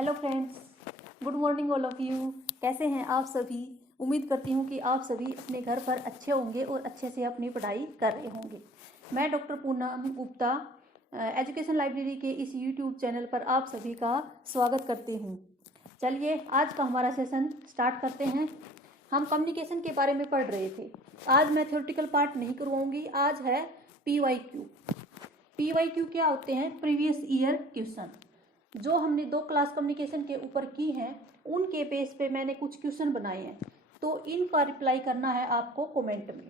Hello friends, good morning all of you. कैसे हैं आप सभी? उम्मीद करती हूँ कि आप सभी अपने घर पर अच्छे होंगे और अच्छे से अपनी पढ़ाई कर रहे होंगे। मैं doctor Poonam Gupta education library के इस यूट्यूब चैनल पर आप सभी का स्वागत करती हूँ। चलिए आज का हमारा सेशन स्टार्ट करते हैं। हम कम्युनिकेशन के बारे में पढ़ रहे थे। आज मैं थ्योरेटिकल पार्ट नहीं करवाऊँगी, आज है PYQ। PYQ क्या होते हैं? Previous year question. जो हमने 2 क्लास कम्युनिकेशन के ऊपर की हैं उनके बेस पे मैंने कुछ क्वेश्चन बनाए हैं, तो इनका रिप्लाई करना है आपको कमेंट में।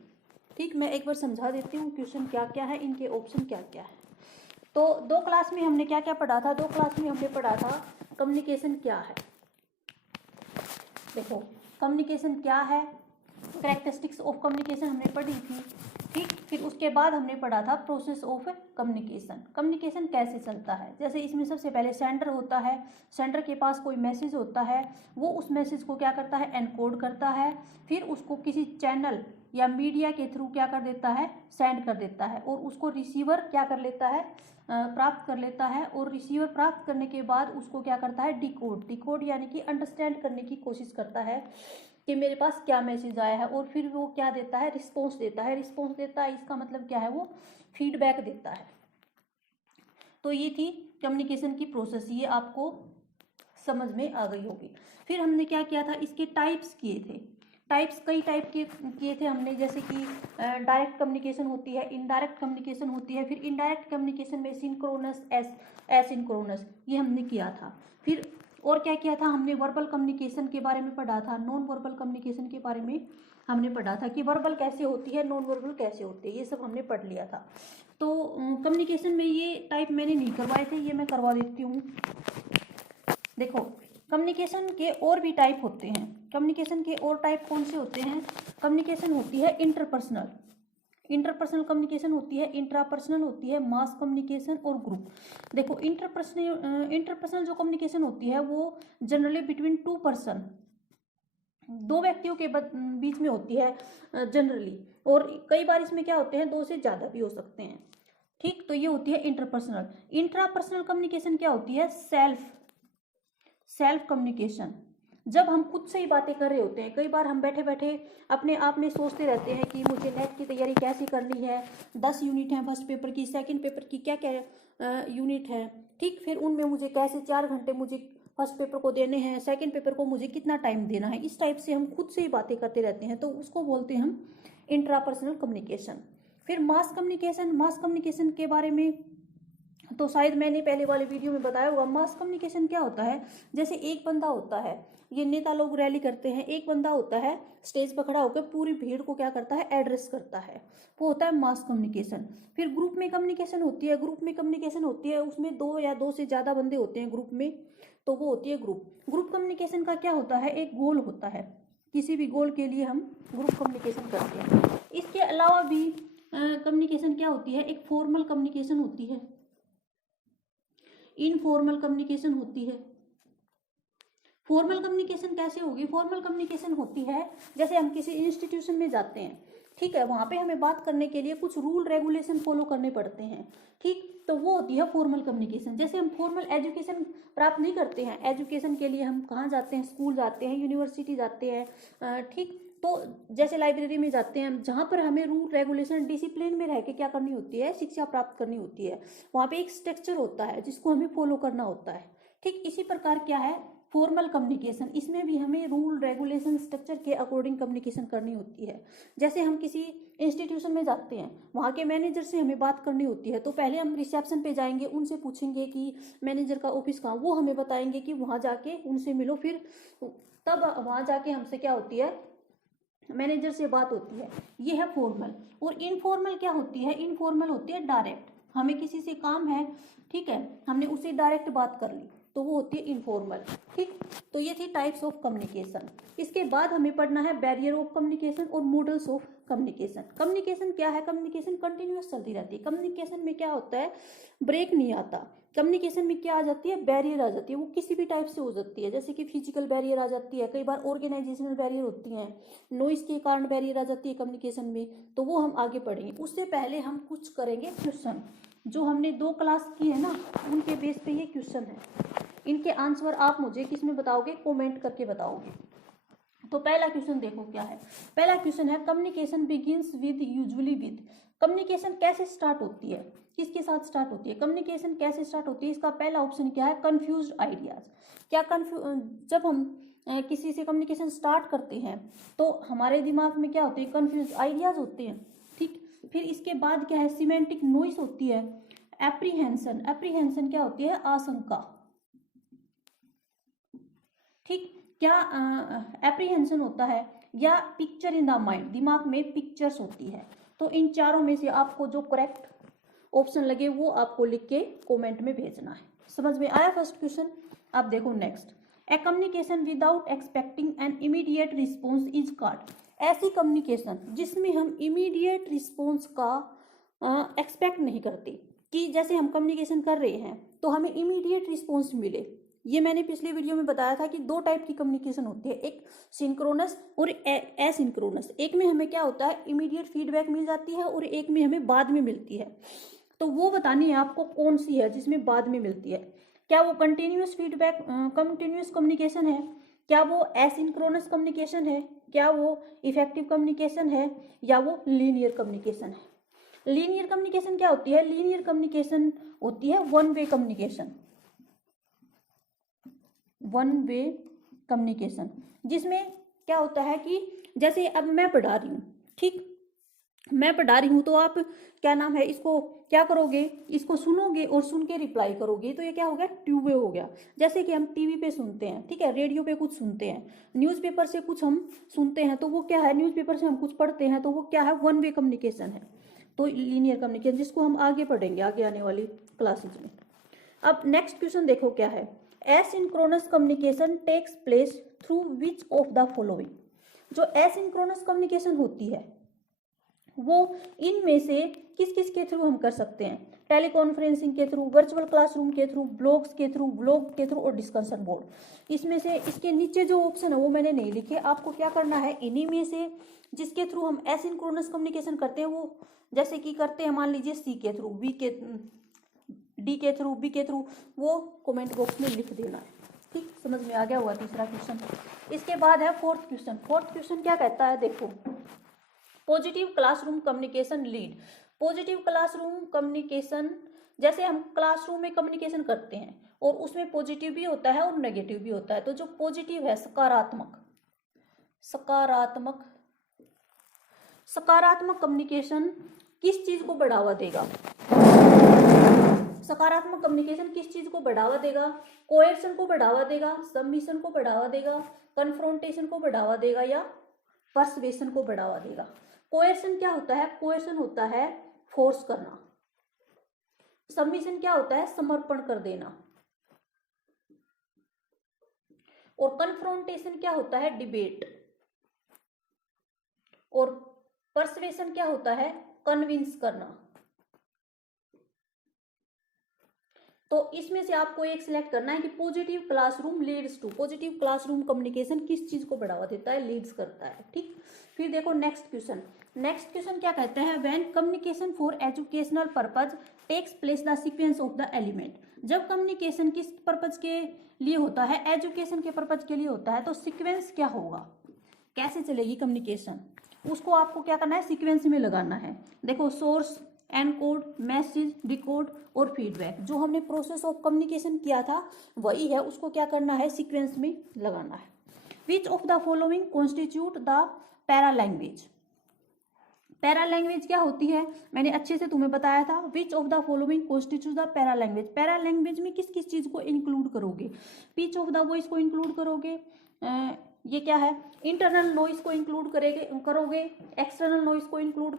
ठीक, मैं एक बार समझा देती हूँ क्वेश्चन क्या क्या है, इनके ऑप्शन क्या क्या है। तो 2 क्लास में हमने क्या क्या पढ़ा था? 2 क्लास में हमने पढ़ा था कम्युनिकेशन क्या है। देखो, कम्युनिकेशन क्या है, कैरेक्टरिस्टिक्स ऑफ कम्युनिकेशन हमने पढ़ी थी। ठीक, फिर उसके बाद हमने पढ़ा था प्रोसेस ऑफ कम्युनिकेशन। कम्युनिकेशन कैसे चलता है? जैसे इसमें सबसे पहले सेंडर होता है, सेंडर के पास कोई मैसेज होता है, वो उस मैसेज को क्या करता है? एनकोड करता है, फिर उसको किसी चैनल या मीडिया के थ्रू क्या कर देता है? सेंड कर देता है, और उसको रिसीवर क्या कर लेता है? प्राप्त कर लेता है, और रिसीवर प्राप्त करने के बाद उसको क्या करता है? डिकोड यानी कि अंडरस्टैंड करने की कोशिश करता है कि मेरे पास क्या मैसेज आया है, और फिर वो क्या देता है? रिस्पॉन्स देता है। रिस्पॉन्स देता है, इसका मतलब क्या है? वो फीडबैक देता है। तो ये थी कम्युनिकेशन की प्रोसेस, ये आपको समझ में आ गई होगी। फिर हमने क्या किया था? इसके टाइप्स किए थे। टाइप्स कई टाइप के किए थे हमने, जैसे कि डायरेक्ट कम्युनिकेशन होती है, इनडायरेक्ट कम्युनिकेशन होती है, फिर इनडायरेक्ट कम्युनिकेशन में सिंक्रोनस, एसिंक्रोनस, ये हमने किया था। फिर और क्या किया था हमने? वर्बल कम्युनिकेशन के बारे में पढ़ा था, नॉन वर्बल कम्युनिकेशन के बारे में हमने पढ़ा था कि वर्बल कैसे होती है, नॉन वर्बल कैसे होती है, ये सब हमने पढ़ लिया था। तो कम्युनिकेशन में ये टाइप मैंने नहीं करवाए थे, ये मैं करवा देती हूँ। देखो, कम्युनिकेशन के और भी टाइप होते हैं। कम्युनिकेशन के और टाइप कौन से होते हैं? कम्युनिकेशन होती है इंटरपर्सनल, इंटरपर्सनल कम्युनिकेशन होती है, इंट्रापर्सनल होती है, मास कम्युनिकेशन और ग्रुप। देखो, इंटरपर्सनल जो कम्युनिकेशन होती है वो जनरली बिटवीन 2 पर्सन, 2 व्यक्तियों के बीच में होती है जनरली, और कई बार इसमें क्या होते हैं? 2 से ज़्यादा भी हो सकते हैं। ठीक, तो ये होती है इंटरपर्सनल। इंट्रापर्सनल कम्युनिकेशन क्या होती है? Self communication. जब हम खुद से ही बातें कर रहे होते हैं, कई बार हम बैठे बैठे अपने आप में सोचते रहते हैं कि मुझे नेट की तैयारी कैसे करनी है, 10 यूनिट है फर्स्ट पेपर की, सेकंड पेपर की क्या क्या यूनिट है। ठीक, फिर उनमें मुझे कैसे 4 घंटे मुझे फर्स्ट पेपर को देने हैं, सेकंड पेपर को मुझे कितना टाइम देना है, इस टाइप से हम खुद से ही बातें करते रहते हैं, तो उसको बोलते हैं हम इंट्रापर्सनल कम्युनिकेशन। फिर मास कम्युनिकेशन। मास कम्युनिकेशन के बारे में तो शायद मैंने पहले वाले वीडियो में बताया होगा। मास कम्युनिकेशन क्या होता है? जैसे एक बंदा होता है, ये नेता लोग रैली करते हैं, एक बंदा होता है स्टेज पर खड़ा होकर पूरी भीड़ को क्या करता है? एड्रेस करता है, वो होता है मास कम्युनिकेशन। फिर ग्रुप में कम्युनिकेशन होती है। ग्रुप में कम्युनिकेशन होती है, उसमें 2 या 2 से ज़्यादा बंदे होते हैं ग्रुप में, तो वो होती है ग्रुप। ग्रुप कम्युनिकेशन का क्या होता है? एक गोल होता है, किसी भी गोल के लिए हम ग्रुप कम्युनिकेशन करते हैं। इसके अलावा भी कम्युनिकेशन क्या होती है? एक फॉर्मल कम्युनिकेशन होती है, इनफॉर्मल कम्युनिकेशन होती है। फॉर्मल कम्युनिकेशन कैसे होगी? फॉर्मल कम्युनिकेशन होती है जैसे हम किसी इंस्टीट्यूशन में जाते हैं, ठीक है, वहां पे हमें बात करने के लिए कुछ रूल रेगुलेशन फॉलो करने पड़ते हैं। ठीक, तो वो होती है फॉर्मल कम्युनिकेशन। जैसे हम फॉर्मल एजुकेशन प्राप्त नहीं करते हैं, एजुकेशन के लिए हम कहाँ जाते हैं? स्कूल जाते हैं, यूनिवर्सिटी जाते हैं। ठीक, तो जैसे लाइब्रेरी में जाते हैं, जहाँ पर हमें रूल रेगुलेशन डिसिप्लिन में रह के क्या करनी होती है? शिक्षा प्राप्त करनी होती है। वहाँ पे एक स्ट्रक्चर होता है जिसको हमें फॉलो करना होता है। ठीक, इसी प्रकार क्या है फॉर्मल कम्युनिकेशन, इसमें भी हमें रूल रेगुलेशन स्ट्रक्चर के अकॉर्डिंग कम्युनिकेशन करनी होती है। जैसे हम किसी इंस्टीट्यूशन में जाते हैं, वहाँ के मैनेजर से हमें बात करनी होती है, तो पहले हम रिसेप्शन पे जाएंगे, उनसे पूछेंगे कि मैनेजर का ऑफिस कहाँ, वो हमें बताएंगे कि वहाँ जाके उनसे मिलो, फिर तब वहाँ जाके हमसे क्या होती है? मैनेजर से बात होती है। ये है फॉर्मल। और इनफॉर्मल क्या होती है? इनफॉर्मल होती है डायरेक्ट, हमें किसी से काम है, ठीक है, हमने उससे डायरेक्ट बात कर ली, तो वो होती है इनफॉर्मल। ठीक, तो ये थी टाइप्स ऑफ कम्युनिकेशन। इसके बाद हमें पढ़ना है बैरियर ऑफ कम्युनिकेशन और मॉडल्स ऑफ कम्युनिकेशन। कम्युनिकेशन क्या है? कम्युनिकेशन कंटिन्यूअस चलती रहती है। कम्युनिकेशन में क्या होता है? ब्रेक नहीं आता। कम्युनिकेशन में क्या आ जाती है? बैरियर आ जाती है, वो किसी भी टाइप से हो सकती है, जैसे कि फिजिकल बैरियर आ जाती है, कई बार ऑर्गेनाइजेशनल बैरियर होती हैं, नॉइस के कारण बैरियर आ जाती है कम्युनिकेशन में, तो वो हम आगे पढ़ेंगे। उससे पहले हम कुछ करेंगे क्वेश्चन, जो हमने 2 क्लास की है ना, उनके बेस पे ये क्वेश्चन है। इनके आंसर आप मुझे किस में बताओगे, कमेंट करके बताओगे। तो पहला क्वेश्चन देखो क्या है। पहला क्वेश्चन है communication begins with usually with. Communication कैसे स्टार्ट होती है, किसके साथ स्टार्ट होती है, कम्युनिकेशन कैसे स्टार्ट होती है। इसका पहला ऑप्शन क्या है, कंफ्यूज्ड आइडियाज। क्या जब हम किसी से कम्युनिकेशन स्टार्ट करते हैं तो हमारे दिमाग में क्या होते हैं, कंफ्यूज आइडियाज होते हैं। ठीक, फिर इसके बाद क्या है, सिमेंटिक नॉइस होती है। एप्रीहेंशन, एप्रीहेंशन क्या होती है, आशंका। ठीक, क्या एप्रीहेंशन होता है, या पिक्चर इन द माइंड, दिमाग में पिक्चर्स होती है। तो इन चारों में से आपको जो करेक्ट ऑप्शन लगे वो आपको लिख के कमेंट में भेजना है। समझ में आया फर्स्ट क्वेश्चन। अब देखो next, A communication without expecting an immediate response is called. ऐसी कम्युनिकेशन जिसमें हम इमीडिएट रिस्पॉन्स का एक्सपेक्ट नहीं करते, कि जैसे हम कम्युनिकेशन कर रहे हैं तो हमें इमीडिएट रिस्पॉन्स मिले। ये मैंने पिछले वीडियो में बताया था कि दो टाइप की कम्युनिकेशन होती है, एक सिंक्रोनस और एसिंक्रोनस। एक में हमें क्या होता है, इमीडिएट फीडबैक मिल जाती है, और एक में हमें बाद में मिलती है। तो वो बतानी है आपको कौन सी है जिसमें बाद में मिलती है। क्या वो कंटिन्यूस फीडबैक, कंटिन्यूस कम्युनिकेशन है, क्या वो एसिंक्रोनस कम्युनिकेशन है, क्या वो इफेक्टिव कम्युनिकेशन है, या वो लीनियर कम्युनिकेशन है। लीनियर कम्युनिकेशन क्या होती है, लीनियर कम्युनिकेशन होती है one way communication, one way communication, जिसमें क्या होता है कि जैसे अब मैं पढ़ा रही हूँ, ठीक, मैं पढ़ा रही हूँ तो आप क्या नाम है, इसको क्या करोगे, इसको सुनोगे और सुन के रिप्लाई करोगे, तो ये क्या हो गया, टू वे हो गया। जैसे कि हम टीवी पे सुनते हैं, ठीक है, रेडियो पे कुछ सुनते हैं, न्यूज़पेपर से कुछ हम सुनते हैं, तो वो क्या है, न्यूज़पेपर से हम कुछ पढ़ते हैं, तो वो क्या है, वन वे कम्युनिकेशन है। तो लीनियर कम्युनिकेशन, जिसको हम आगे पढ़ेंगे आगे आने वाली क्लासेज में। अब नेक्स्ट क्वेश्चन देखो क्या है, asynchronous communication takes place through which of the following. जो एसिंक्रोनस कम्युनिकेशन होती है वो इनमें से किस किस के थ्रू हम कर सकते हैं, टेलीकॉन्फ्रेंसिंग के थ्रू, वर्चुअल क्लासरूम के थ्रू, ब्लॉग्स के थ्रू, ब्लॉग के थ्रू और डिस्कशन बोर्ड। इसमें से इसके नीचे जो ऑप्शन है वो मैंने नहीं लिखे, आपको क्या करना है, इन्हीं में से जिसके थ्रू हम एसिंक्रोनस कम्युनिकेशन करते हैं, वो जैसे कि करते हैं मान लीजिए सी के थ्रू, बी के, डी के थ्रू, बी के थ्रू, वो कमेंट बॉक्स में लिख देना है। ठीक, समझ में आ गया हुआ तीसरा क्वेश्चन। इसके बाद है फोर्थ क्वेश्चन। फोर्थ क्वेश्चन क्या कहता है, देखो, positive classroom communication lead. Positive classroom communication, जैसे हम क्लासरूम में कम्युनिकेशन करते हैं और उसमें पॉजिटिव भी होता है और नेगेटिव भी होता है। तो जो पॉजिटिव है, सकारात्मक, सकारात्मक सकारात्मक कम्युनिकेशन किस चीज को बढ़ावा देगा, सकारात्मक कम्युनिकेशन किस चीज को बढ़ावा देगा, कोएर्शन को बढ़ावा देगा, सबमिशन को बढ़ावा देगा, कन्फ्रोंटेशन को बढ़ावा देगा, या पर्सुएशन को बढ़ावा देगा। कोएर्शन क्या होता है, कोएर्शन होता है फोर्स करना। सबमिशन क्या होता है, समर्पण कर देना। और कन्फ्रोंटेशन क्या होता है, डिबेट। और पर्सुएशन क्या होता है, कन्विंस करना। तो इसमें से आपको एक सिलेक्ट करना है कि positive classroom leads to, positive classroom communication किस चीज को बढ़ावा देता है, लीड्स करता है। ठीक, फिर देखो नेक्स्ट क्वेश्चन। नेक्स्ट क्वेश्चन क्या कहते हैं, when communication for educational purpose takes place the sequence of the element. जब कम्युनिकेशन किस पर्पज के लिए होता है, एजुकेशन के पर्पज के लिए होता है, तो सीक्वेंस क्या होगा, कैसे चलेगी कम्युनिकेशन, उसको आपको क्या करना है, सीक्वेंस में लगाना है। देखो, सोर्स, एनकोड, मैसेज, डिकोड और फीडबैक, जो हमने प्रोसेस ऑफ कम्युनिकेशन किया था वही है, उसको क्या करना है, सीक्वेंस में लगाना है। विच of the following constitute the para language. Para language क्या होती है, मैंने अच्छे से तुम्हें बताया था। विच of the following constitute the para language, para language में किस किस चीज को इंक्लूड करोगे, पिच ऑफ द वॉइस को इंक्लूड करोगे, ये क्या है, इंटरनल नॉइस को इंक्लूड करोगे, एक्सटर्नल नॉइस को इंक्लूड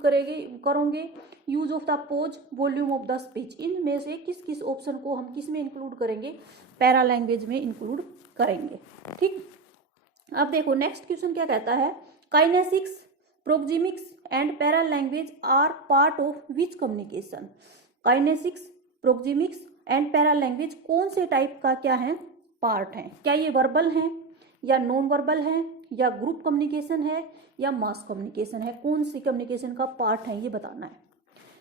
करोगे, use of the pose, volume of the speech. इनमें से किस किस ऑप्शन को हम किस में इंक्लूड करेंगे, पैरा लैंग्वेज में इंक्लूड करेंगे। ठीक, अब देखो नेक्स्ट क्वेश्चन क्या कहता है, kinesics, proxemics and paralanguage are part of which communication. Kinesics, proxemics and paralanguage कौन से टाइप का क्या है, पार्ट है। क्या ये वर्बल है, या नॉन वर्बल है, या ग्रुप कम्युनिकेशन है, या मास कम्युनिकेशन है, कौन सी कम्युनिकेशन का पार्ट है, ये बताना है।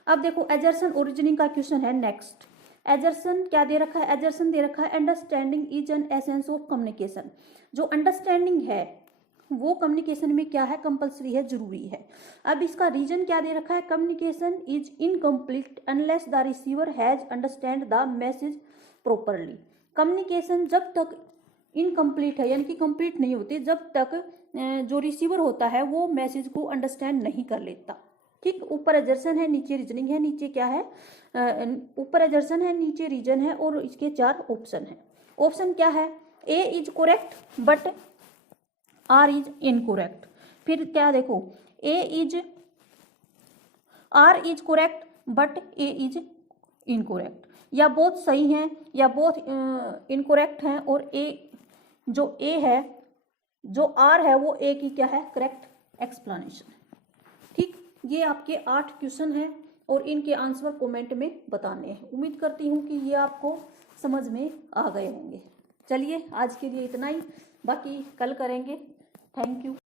अब देखो एजर्सन ओरिजिनिंग का क्वेश्चन है नेक्स्ट। एजर्सन क्या दे रखा है, एजर्सन दे रखा है understanding is an essence of communication. जो अंडरस्टैंडिंग है वो कम्युनिकेशन में क्या है, कंपल्सरी है, जरूरी है। अब इसका रीजन क्या दे रखा है, communication is incomplete unless the receiver has understand the message properly. Communication जब तक इनकम्प्लीट है यानी कि कंप्लीट नहीं होती जब तक जो रिसीवर होता है वो मैसेज को अंडरस्टैंड नहीं कर लेता। ठीक, ऊपर एजर्सन है नीचे रीजनिंग है, नीचे क्या है, ऊपर एजर्सन है नीचे रीजन है और इसके 4 ऑप्शन है। ऑप्शन क्या है, A is correct but R is incorrect. फिर क्या देखो, R is correct but A is incorrect, या बोथ सही हैं या बोथ इनकरेक्ट हैं और जो ए है जो आर है वो ए की क्या है, करेक्ट एक्सप्लेनेशन। ठीक, ये आपके 8 क्वेश्चन हैं और इनके आंसर कमेंट में बताने हैं। उम्मीद करती हूँ कि ये आपको समझ में आ गए होंगे। चलिए आज के लिए इतना ही, बाकी कल करेंगे। Thank you.